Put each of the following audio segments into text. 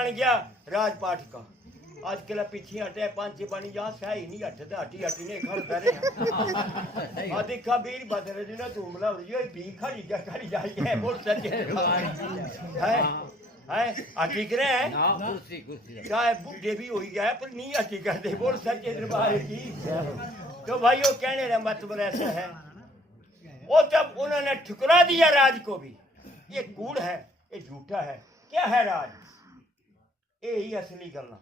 बन गया राजपाट का। आज कल पीछे हटे 5 बनी जा सही नहीं हटते हटी हटी ने खड़ करे आ देखा बीर बदल जी ना तुमला ये भी खड़ी जाए बोल सच्चे है हटी करे चाहे बुढ़े भी हो गया पर नहीं हटी करते बोल सच्चे दरबार की। तो भाइयों कहने का मतलब ऐसा है और जब उन्होंने ठुकरा दिया राज को भी, ये कूड़ है ये झूठा है, क्या है राज, यही असली गल्ला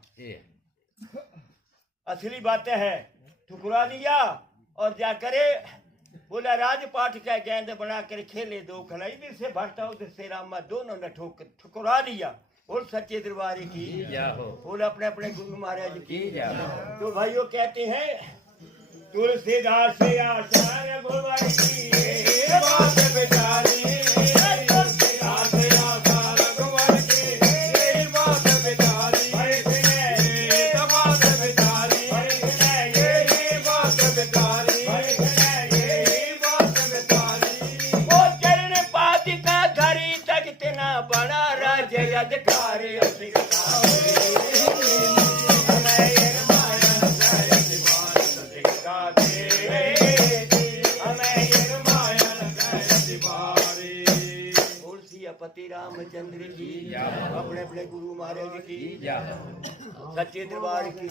असली बातें है। ठुकरा दिया और जा करे बोला राजपाट का गेंद बना कर खेले दो खला, इधर से भट्टा उधर से रामा दोनों ने ठुकरा दिया। और सच्चे दरबार की बोला अपने अपने गुरु महाराज की। तो भाइयों कहते हैं तुलसीदास से आचार्य गुरुवारी की बात बेचारी अधिकारी पति रामचंद्र की अपने अपने गुरु महाराज की सच्चे दरबार की।